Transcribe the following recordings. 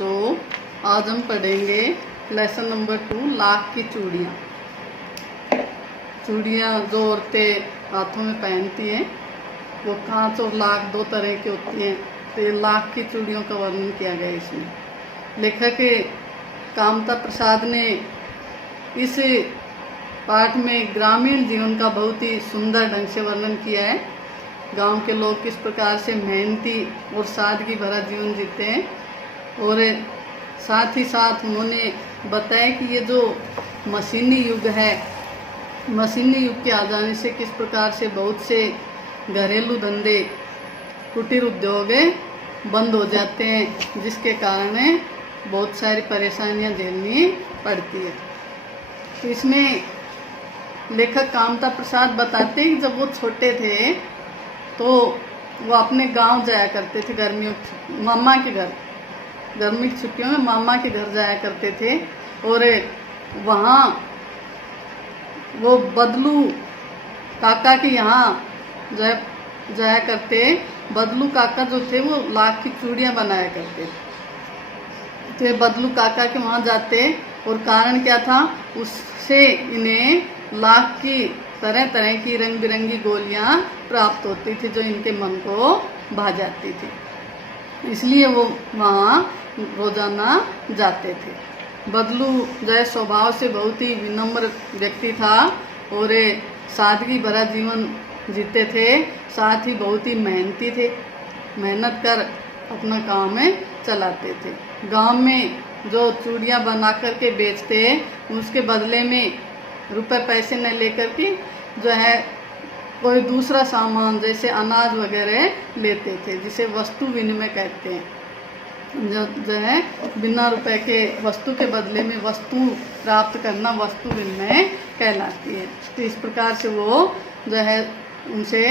बच्चों, आज हम पढ़ेंगे लेसन नंबर 2 लाख की चूड़ियाँ। चूड़ियाँ जो औरतें हाथों में पहनती हैं वो कांच और लाख दो तरह की होती हैं। तो ये लाख की चूड़ियों का वर्णन किया गया है इसमें। लेखक कामता प्रसाद ने इस पाठ में ग्रामीण जीवन का बहुत ही सुंदर ढंग से वर्णन किया है। गांव के लोग किस प्रकार से मेहनती और सादगी भरा जीवन जीते हैं, और साथ ही साथ उन्होंने बताया कि ये जो मशीनी युग है, मशीनी युग के आ जाने से किस प्रकार से बहुत से घरेलू धंधे, कुटीर उद्योग बंद हो जाते हैं, जिसके कारण बहुत सारी परेशानियां झेलनी पड़ती है। तो इसमें लेखक कामता प्रसाद बताते हैं कि जब वो छोटे थे तो वो अपने गांव जाया करते थे, गर्मियों मामा के घर, गर्मी की छुट्टियों में मामा के घर जाया करते थे। और वहाँ वो बदलू काका के यहाँ जाया करते। बदलू काका जो थे वो लाख की चूड़ियाँ बनाया करते थे। तो बदलू काका के वहाँ जाते, और कारण क्या था, उससे इन्हें लाख की तरह तरह की रंग बिरंगी गोलियां प्राप्त होती थी जो इनके मन को भा जाती थी। इसलिए वो वहाँ रोजाना जाते थे। बदलू जो स्वभाव से बहुत ही विनम्र व्यक्ति था और सादगी भरा जीवन जीते थे। साथ ही बहुत ही मेहनती थे, मेहनत कर अपना काम चलाते थे। गांव में जो चूड़ियाँ बना कर के बेचते, उसके बदले में रुपए पैसे न लेकर के जो है कोई दूसरा सामान जैसे अनाज वगैरह लेते थे, जिसे वस्तु विनिमय कहते हैं। जो है बिना रुपए के वस्तु के बदले में वस्तु प्राप्त करना वस्तु विनिमय कहलाती है। तो इस प्रकार से वो जो है उनसे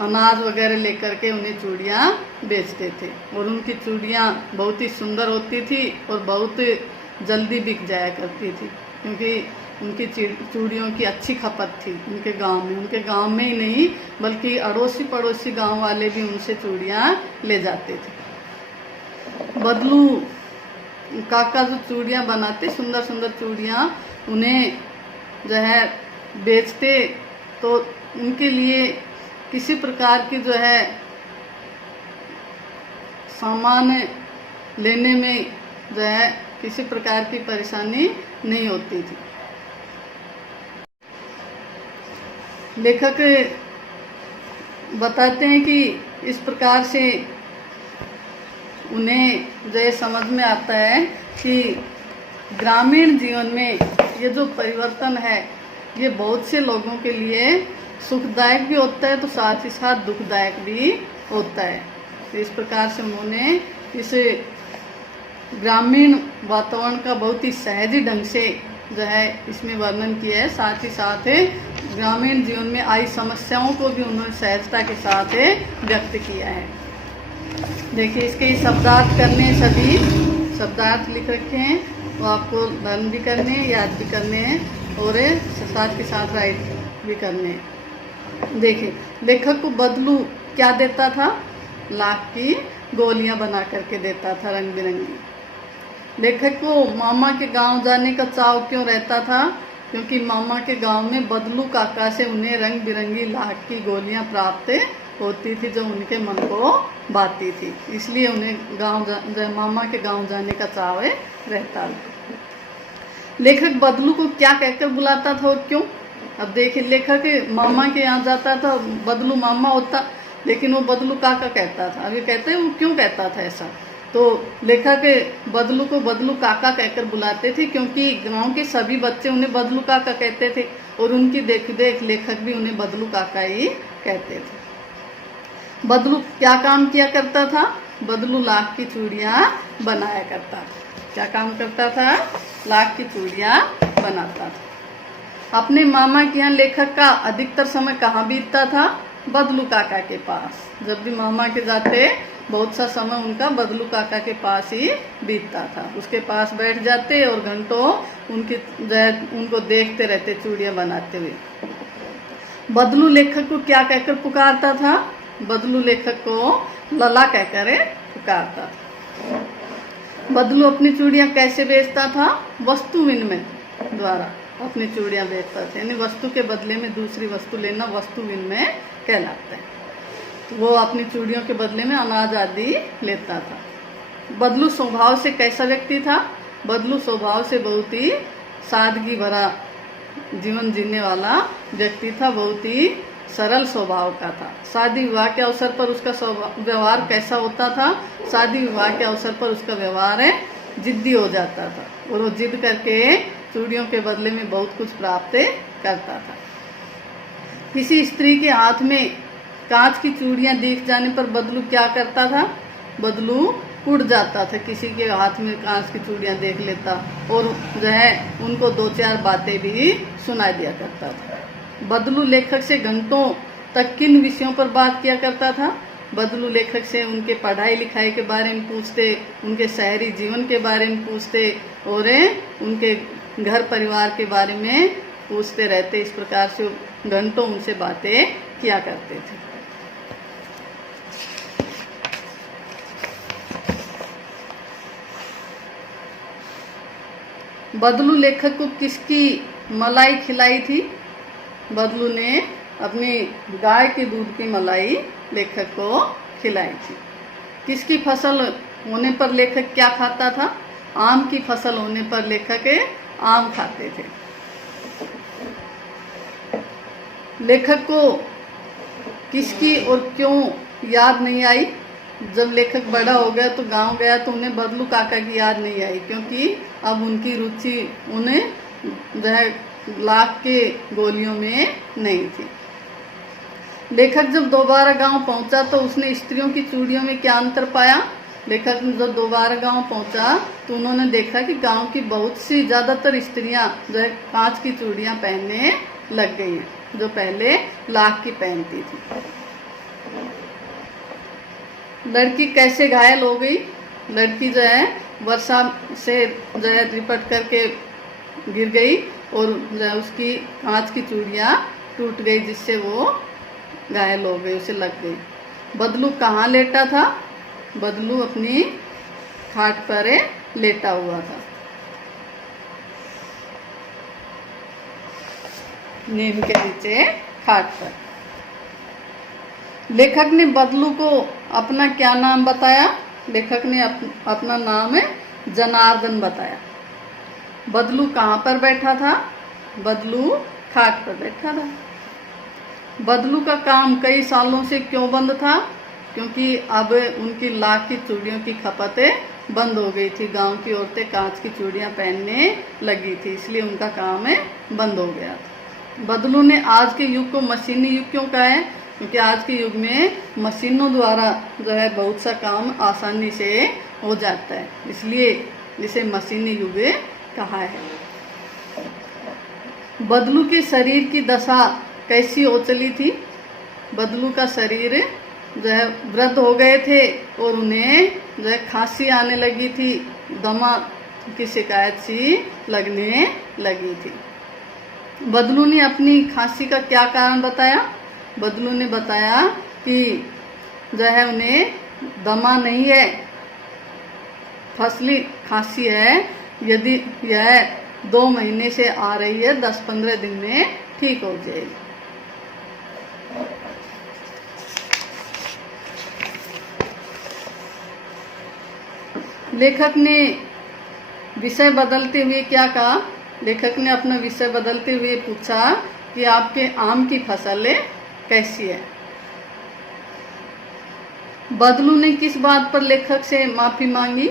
अनाज वगैरह लेकर के उन्हें चूड़ियाँ बेचते थे, और उनकी चूड़ियाँ बहुत ही सुंदर होती थी और बहुत जल्दी बिक जाया करती थी, क्योंकि उनकी चूड़ियों की अच्छी खपत थी उनके गांव में। उनके गांव में ही नहीं बल्कि अड़ोसी पड़ोसी गांव वाले भी उनसे चूड़ियाँ ले जाते थे। बदलू काका जो चूड़ियाँ बनाते, सुंदर सुंदर चूड़ियाँ, उन्हें जो है बेचते, तो उनके लिए किसी प्रकार की जो है सामान लेने में जो है किसी प्रकार की परेशानी नहीं होती थी। लेखक बताते हैं कि इस प्रकार से उन्हें जो समझ में आता है कि ग्रामीण जीवन में ये जो परिवर्तन है ये बहुत से लोगों के लिए सुखदायक भी होता है, तो साथ ही साथ दुखदायक भी होता है। तो इस प्रकार से उन्होंने इस ग्रामीण वातावरण का बहुत ही सहज ढंग से जो है इसमें वर्णन किया है। साथ ही साथ ग्रामीण जीवन में आई समस्याओं को भी उन्होंने सहजता के साथ व्यक्त किया है। देखिए इसके शब्दार्थ करने, सभी शब्दार्थ लिख रखे हैं, वो आपको लर्न भी करने हैं, याद भी करने हैं, और साथ के साथ राइट भी करने हैं। देखिए लेखक को बदलू क्या देता था, लाख की गोलियां बना करके देता था रंग बिरंगी। लेखक को मामा के गांव जाने का चाव क्यों रहता था, क्योंकि मामा के गांव में बदलू काका से उन्हें रंग बिरंगी लाख की गोलियां प्राप्त होती थी जो उनके मन को भाती थी। इसलिए उन्हें मामा के गांव जाने का चाव रहता था। लेखक बदलू को क्या कहकर बुलाता था और क्यों? अब देखिए लेखक मामा के यहाँ जाता था, बदलू मामा होता, लेकिन वो बदलू काका कहता था। अभी कहते हैं वो क्यों कहता था ऐसा, तो लेखक बदलू को बदलू काका कहकर बुलाते थे, क्योंकि गांव के सभी बच्चे उन्हें बदलू काका कहते थे, और उनकी देख देख लेखक भी उन्हें बदलू काका ही कहते थे। बदलू क्या काम किया करता था? बदलू लाख की चूड़ियाँ बनाया करता था। क्या काम करता था? लाख की चूड़ियाँ बनाता था। अपने मामा के यहाँ लेखक का अधिकतर समय कहाँ बीतता था? बदलू काका के पास। जब भी मामा के जाते बहुत सा समय उनका बदलू काका के पास ही बीतता था। उसके पास बैठ जाते और घंटों उनको देखते रहते चूड़ियाँ बनाते हुए। बदलू लेखक को क्या कहकर पुकारता था? बदलू लेखक को लला कहकर पुकारता था। बदलू अपनी चूड़ियाँ कैसे बेचता था? वस्तु विनिमय द्वारा अपनी चूड़ियाँ बेचता था, यानी वस्तु के बदले में दूसरी वस्तु लेना वस्तु विनिमय कहलाता है। तो वो अपनी चूड़ियों के बदले में अनाज आदि लेता था। बदलू स्वभाव से कैसा व्यक्ति था? बदलू स्वभाव से बहुत ही सादगी भरा जीवन जीने वाला व्यक्ति था, बहुत ही सरल स्वभाव का था। शादी विवाह के अवसर पर उसका व्यवहार कैसा होता था? शादी विवाह के अवसर पर उसका व्यवहार जिद्दी हो जाता था और वो जिद करके चूड़ियों के बदले में बहुत कुछ प्राप्त करता था। किसी स्त्री के हाथ में कांच की चूड़ियां दिख जाने पर बदलू क्या करता था? बदलू उड़ जाता था, किसी के हाथ में कांच की चूड़ियां देख लेता और जो है उनको दो चार बातें भी सुना दिया करता था। बदलू लेखक से घंटों तक किन विषयों पर बात किया करता था? बदलू लेखक से उनके पढ़ाई लिखाई के बारे में पूछते, उनके शहरी जीवन के बारे में पूछते और उनके घर परिवार के बारे में पूछते रहते। इस प्रकार से घंटों उनसे बातें किया करते थे। बदलू लेखक को किसकी मलाई खिलाई थी? बदलू ने अपनी गाय के दूध की मलाई लेखक को खिलाई थी। किसकी फसल होने पर लेखक क्या खाता था? आम की फसल होने पर लेखक आम खाते थे। लेखक को किसकी और क्यों याद नहीं आई? जब लेखक बड़ा हो गया तो गांव गया तो उन्हें बदलू काका की याद नहीं आई, क्योंकि अब उनकी रुचि उन्हें जो है लाख के गोलियों में नहीं थी। लेखक जब दोबारा गांव पहुंचा तो उसने स्त्रियों की चूड़ियों में क्या अंतर पाया? लेखक जब दोबारा गांव पहुंचा तो उन्होंने देखा कि गांव की बहुत सी ज़्यादातर स्त्रियां जो है कांच की चूड़ियां पहनने लग गई हैं, जो पहले लाख की पहनती थी। लड़की कैसे घायल हो गई? लड़की जो है वर्षा से जो है रिपट करके गिर गई और जो है उसकी कांच की चूड़ियाँ टूट गई, जिससे वो घायल हो गई, उसे लग गई। बदलू कहाँ लेटा था? बदलू अपनी खाट पर लेटा हुआ था, नीम के नीचे खाट पर। लेखक ने बदलू को अपना क्या नाम बताया? लेखक ने अपना नाम जनार्दन बताया। बदलू कहाँ पर बैठा था? बदलू खाट पर बैठा था। बदलू का काम कई सालों से क्यों बंद था? क्योंकि अब उनकी लाख की चूड़ियों की खपतें बंद हो गई थी। गांव की औरतें कांच की चूड़ियां पहनने लगी थी, इसलिए उनका काम बंद हो गया था। बदलू ने आज के युग को मशीनी युग क्यों कहा है? क्योंकि आज के युग में मशीनों द्वारा जो है बहुत सा काम आसानी से हो जाता है, इसलिए इसे मशीनी युग कहा है। बदलू के शरीर की दशा कैसी हो चली थी? बदलू का शरीर जो है वृद्ध हो गए थे और उन्हें जो है खांसी आने लगी थी, दमा की शिकायत सी लगने लगी थी। बदलू ने अपनी खांसी का क्या कारण बताया? बदलू ने बताया कि जो है उन्हें दमा नहीं है, फसली खांसी है। यदि यह 2 महीने से आ रही है, 10-15 दिन में ठीक हो जाएगी। लेखक ने विषय बदलते हुए क्या कहा? लेखक ने अपना विषय बदलते हुए पूछा कि आपके आम की फसल कैसी है? बदलू ने किस बात पर लेखक से माफ़ी मांगी?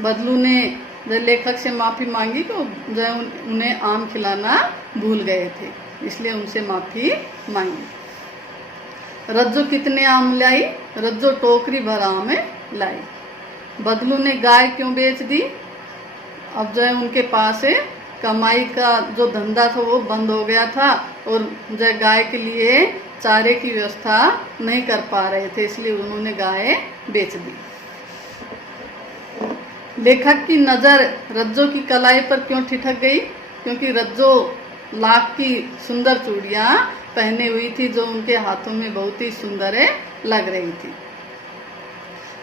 बदलू ने जब लेखक से माफ़ी मांगी तो जो उन्हें आम खिलाना भूल गए थे, इसलिए उनसे माफ़ी मांगी। रज्जो कितने आम लाई? रज्जो टोकरी भर आम लाई। बदलू ने गाय क्यों बेच दी? अब जो है उनके पास कमाई का जो धंधा था वो बंद हो गया था और जो है गाय के लिए चारे की व्यवस्था नहीं कर पा रहे थे, इसलिए उन्होंने गाय बेच दी। लेखक की नज़र रज्जो की कलाई पर क्यों ठिठक गई? क्योंकि रज्जो लाख की सुंदर चूड़ियाँ पहने हुई थी, जो उनके हाथों में बहुत ही सुंदर लग रही थी।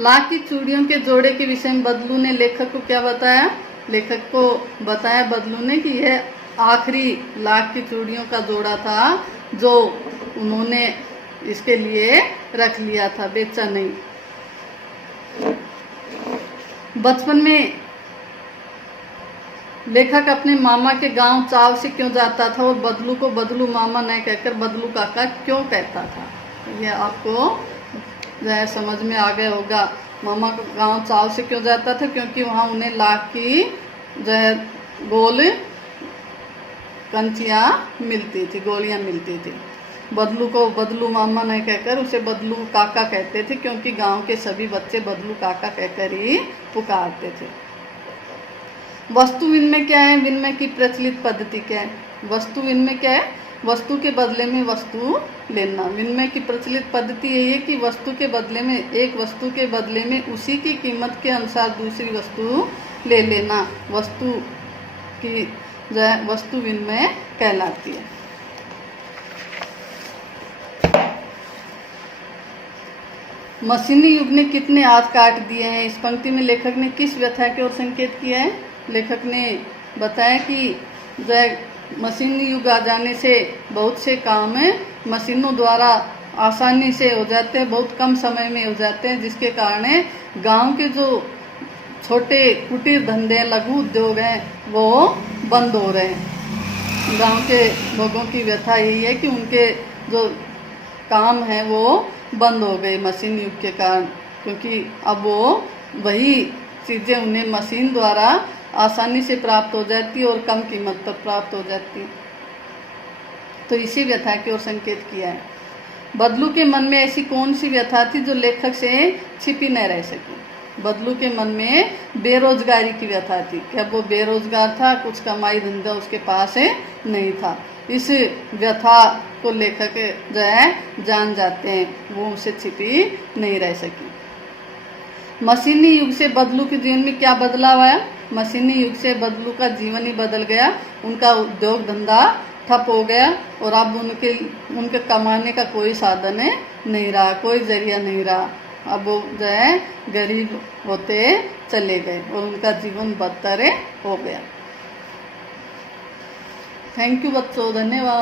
लाख की चूड़ियों के जोड़े के विषय में बदलू ने लेखक को क्या बताया? लेखक को बताया बदलू ने कि यह आखिरी लाख की चूड़ियों का जोड़ा था जो उन्होंने इसके लिए रख लिया था, बेचा नहीं। बचपन में लेखक अपने मामा के गांव चाव से क्यों जाता था और बदलू को बदलू मामा नहीं कहकर बदलू काका क्यों कहता था? यह आपको जो है समझ में आ गया होगा। मामा का गांव चाव से क्यों जाता था? क्योंकि वहाँ उन्हें लाख की जो है गोल कंचियाँ मिलती थी, गोलियाँ मिलती थी। बदलू को बदलू मामा नहीं कहकर उसे बदलू काका कहते थे, क्योंकि गांव के सभी बच्चे बदलू काका कहकर ही पुकारते थे। वस्तु विनिमय क्या है? विनिमय की प्रचलित पद्धति क्या है? वस्तु विनिमय क्या है? वस्तु के बदले में वस्तु लेना। विनिमय की प्रचलित पद्धति यही है कि वस्तु के बदले में, एक वस्तु के बदले में उसी की कीमत के अनुसार दूसरी वस्तु ले लेना वस्तु की जो है वस्तु विनिमय कहलाती है। मशीनी युग ने कितने हाथ काट दिए हैं? इस पंक्ति में लेखक ने किस व्यथा की ओर संकेत किया है? लेखक ने बताया कि जो है मशीनी युग आ जाने से बहुत से काम मशीनों द्वारा आसानी से हो जाते हैं, बहुत कम समय में हो जाते हैं, जिसके कारण गांव के जो छोटे कुटीर धंधे, लघु उद्योग हैं वो बंद हो रहे हैं। गांव के लोगों की व्यथा यही है कि उनके जो काम है वो बंद हो गए मशीन युग के कारण, क्योंकि अब वो वही चीज़ें उन्हें मशीन द्वारा आसानी से प्राप्त हो जाती है और कम कीमत पर प्राप्त हो जाती है। तो इसी व्यथा की ओर संकेत किया है। बदलू के मन में ऐसी कौन सी व्यथा थी जो लेखक से छिपी न रह सकी? बदलू के मन में बेरोजगारी की व्यथा थी। क्या वो बेरोजगार था? कुछ कमाई धंधा उसके पास नहीं था। इस व्यथा को लेखक जो है जान जाते हैं, वो उसे छिपी नहीं रह सकी। मशीनी युग से बदलू के जीवन में क्या बदलाव आया? मशीनी युग से बदलू का जीवन ही बदल गया। उनका उद्योग धंधा ठप हो गया और अब उनके कमाने का कोई साधन नहीं रहा, कोई जरिया नहीं रहा। अब वो जो है गरीब होते चले गए और उनका जीवन बदतर हो गया। थैंक यू बच्चों, धन्यवाद।